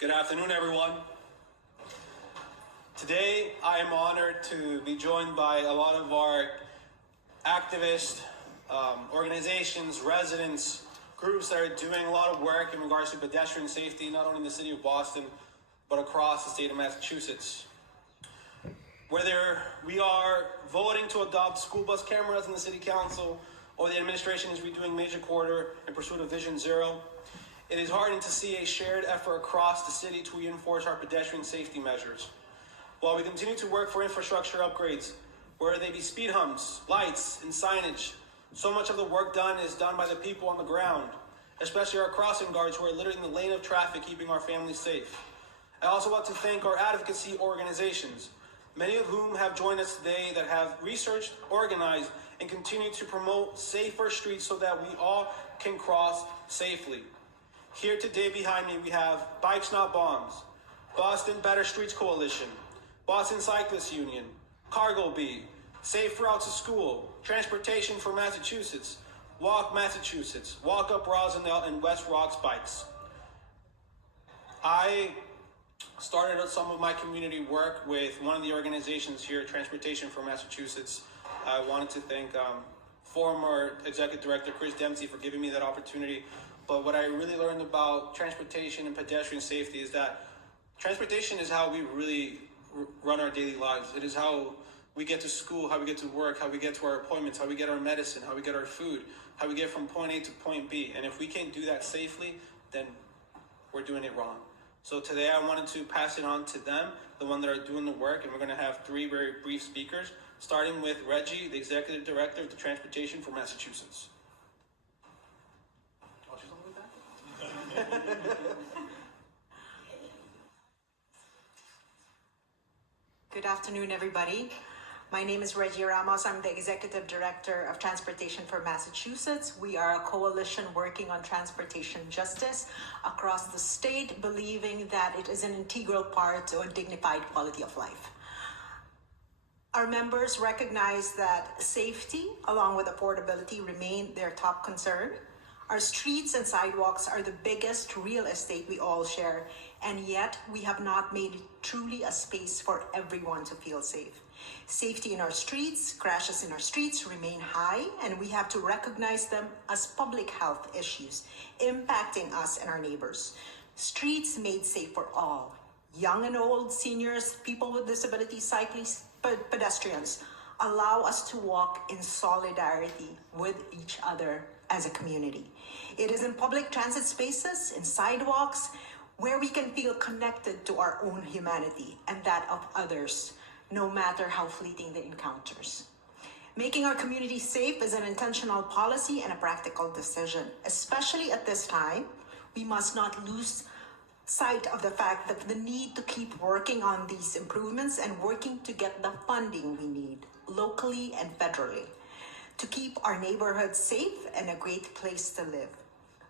Good afternoon, everyone. Today, I am honored to be joined by a lot of our activists, organizations, residents, groups that are doing a lot of work in regards to pedestrian safety, not only in the city of Boston, but across the state of Massachusetts. Whether we are voting to adopt school bus cameras in the city council, or the administration is redoing Major Corridor in pursuit of Vision Zero, it is heartening to see a shared effort across the city to reinforce our pedestrian safety measures. While we continue to work for infrastructure upgrades, whether they be speed humps, lights, and signage, so much of the work done is done by the people on the ground, especially our crossing guards who are literally in the lane of traffic, keeping our families safe. I also want to thank our advocacy organizations, many of whom have joined us today that have researched, organized, and continue to promote safer streets so that we all can cross safely. Here today behind me we have Bikes Not Bombs, Boston Better Streets Coalition, Boston Cyclists Union, Cargo Bee, Safe Route to School, Transportation for Massachusetts, Walk Massachusetts, Walk Up Rosenell, and West Rocks Bikes. I started some of my community work with one of the organizations here, Transportation for Massachusetts. I wanted to thank former Executive Director Chris Dempsey for giving me that opportunity. But what I really learned about transportation and pedestrian safety is that transportation is how we really run our daily lives. It is how we get to school, how we get to work, how we get to our appointments, how we get our medicine, how we get our food, how we get from point A to point B. And if we can't do that safely, then we're doing it wrong. So today I wanted to pass it on to them, the one that are doing the work, and we're going to have three very brief speakers, starting with Reggie, the Executive Director of the Transportation for Massachusetts. Oh, she's on with that? Good afternoon, everybody. My name is Reggie Ramos. I'm the Executive Director of Transportation for Massachusetts. We are a coalition working on transportation justice across the state, believing that it is an integral part to a dignified quality of life. Our members recognize that safety, along with affordability, remain their top concern. Our streets and sidewalks are the biggest real estate we all share, and yet we have not made it truly a space for everyone to feel safe. Safety in our streets, crashes in our streets remain high, and we have to recognize them as public health issues impacting us and our neighbors. Streets made safe for all, young and old, seniors, people with disabilities, cyclists, pedestrians, allow us to walk in solidarity with each other as a community. It is in public transit spaces, in sidewalks, where we can feel connected to our own humanity and that of others, no matter how fleeting the encounters. Making our community safe is an intentional policy and a practical decision. Especially at this time, we must not lose sight of the fact that the need to keep working on these improvements and working to get the funding we need, locally and federally, to keep our neighborhoods safe and a great place to live.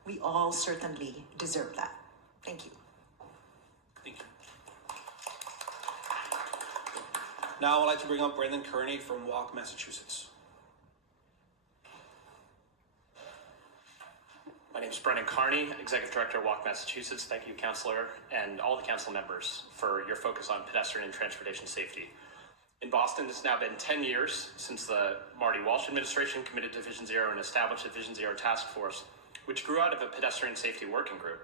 We all certainly deserve that. Thank you. Thank you. Now I'd like to bring up Brandon Kearney from Walk, Massachusetts. My name is Brendan Carney, Executive Director of Walk Massachusetts. Thank you, Councilor, and all the council members for your focus on pedestrian and transportation safety. In Boston, it's now been 10 years since the Marty Walsh administration committed to Vision Zero and established a Vision Zero task force, which grew out of a pedestrian safety working group.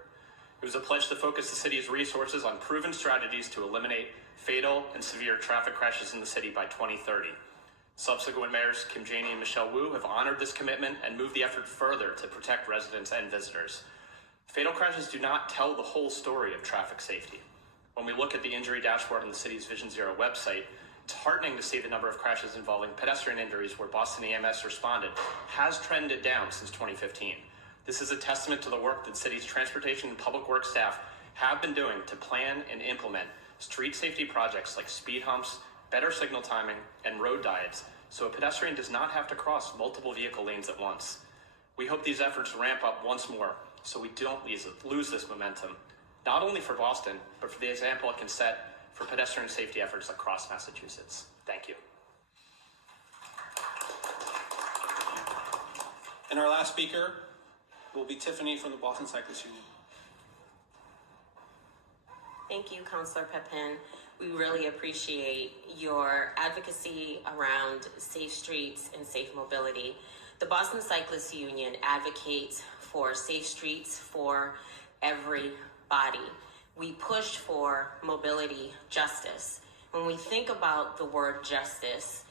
It was a pledge to focus the city's resources on proven strategies to eliminate fatal and severe traffic crashes in the city by 2030. Subsequent mayors Kim Janey and Michelle Wu have honored this commitment and moved the effort further to protect residents and visitors. Fatal crashes do not tell the whole story of traffic safety. When we look at the injury dashboard on the city's Vision Zero website, it's heartening to see the number of crashes involving pedestrian injuries where Boston EMS responded has trended down since 2015. This is a testament to the work that the city's transportation and public works staff have been doing to plan and implement street safety projects like speed humps, better signal timing, and road diets, so a pedestrian does not have to cross multiple vehicle lanes at once. We hope these efforts ramp up once more so we don't lose this momentum, not only for Boston, but for the example it can set for pedestrian safety efforts across Massachusetts. Thank you. And our last speaker will be Tiffany from the Boston Cyclists Union. Thank you, Councillor Pepin. We really appreciate your advocacy around safe streets and safe mobility. The Boston Cyclists Union advocates for safe streets for everybody. We push for mobility justice. When we think about the word justice,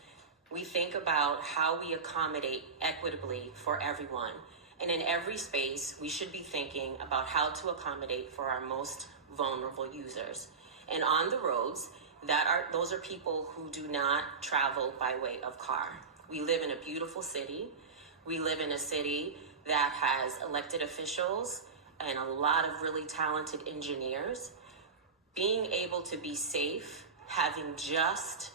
we think about how we accommodate equitably for everyone. And in every space, we should be thinking about how to accommodate for our most vulnerable users. And on the roads, those are people who do not travel by way of car. We live in a beautiful city. We live in a city that has elected officials and a lot of really talented engineers. Being able to be safe, having just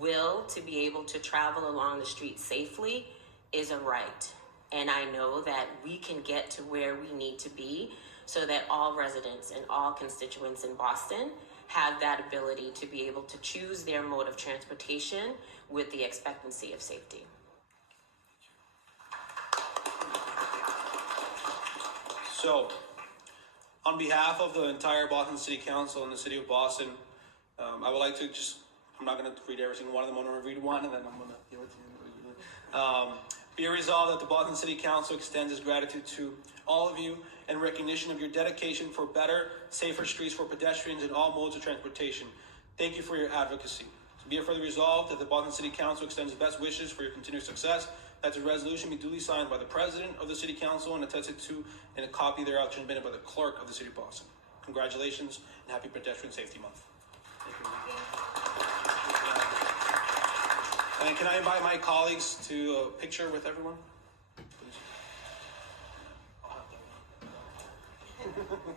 will to be able to travel along the street safely is a right. And I know that we can get to where we need to be so that all residents and all constituents in Boston have that ability to be able to choose their mode of transportation with the expectancy of safety. So, on behalf of the entire Boston City Council and the City of Boston, I would like to I'm not going to read every single one of them. I'm going to read one and then I'm going to give it to you. Be it resolved that the Boston City Council extends its gratitude to all of you in recognition of your dedication for better, safer streets for pedestrians in all modes of transportation. Thank you for your advocacy. Be it further resolved that the Boston City Council extends best wishes for your continued success, that the resolution be duly signed by the President of the City Council and attested to, and a copy thereof transmitted by the Clerk of the City of Boston. Congratulations and happy Pedestrian Safety Month. Thank you. And can I invite my colleagues to a picture with everyone? Please.